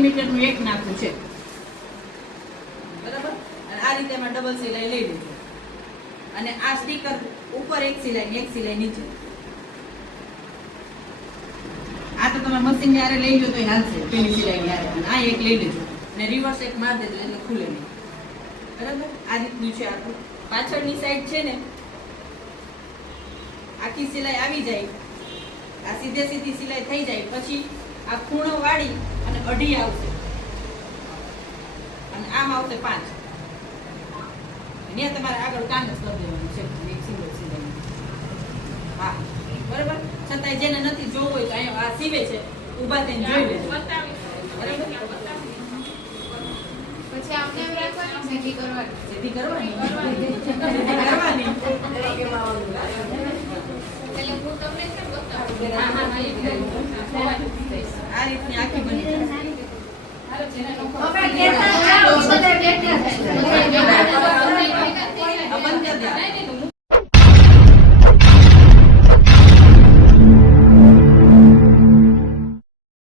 Centimetre નું એક નાખું છે, બરાબર. અને આ રીતે એમાં ડબલ સિલાઈ લઈ લેજો. અને આ સ્ટીકર ઉપર એક સિલાઈ એક સિલાઈ નીચે. આ તો તમે મશીન ની આરે લઈ લો તો હાલશે, પેલી સિલાઈ ની આરે. આ એક લઈ લેજો અને રિવર્સ એક માર દેજો એટલે ખુલે નહીં, બરાબર. આ રીતનું છે આખું. પાછળની સાઈડ છે ને આખી સિલાઈ આવી જાય, આ સીધે સીધી સિલાઈ થઈ જાય પછી આ ખૂણો વાળી અને અઢી આવશે અને આમ આવશે 5. અહીંયા તમારે આગળ કામ જ કરી દેવાનું છે, એક સિંગલ સિલાઈ. હા, બરાબર. છતાંય જેને નથી જોવું હોય તો અહીંયા આ સીવે છે, ઊભા થઈને જોઈ લેજો, બરાબર. પછી આપણે એમ રાખવાનું સીધી કરવાની. સીધી કરવાની એટલે હું તમને કેમ બતાવું? આ રીતની આખી બની જાય. અમે કેતા જાઓ બધા બેઠા છે. બંધ કરી દે.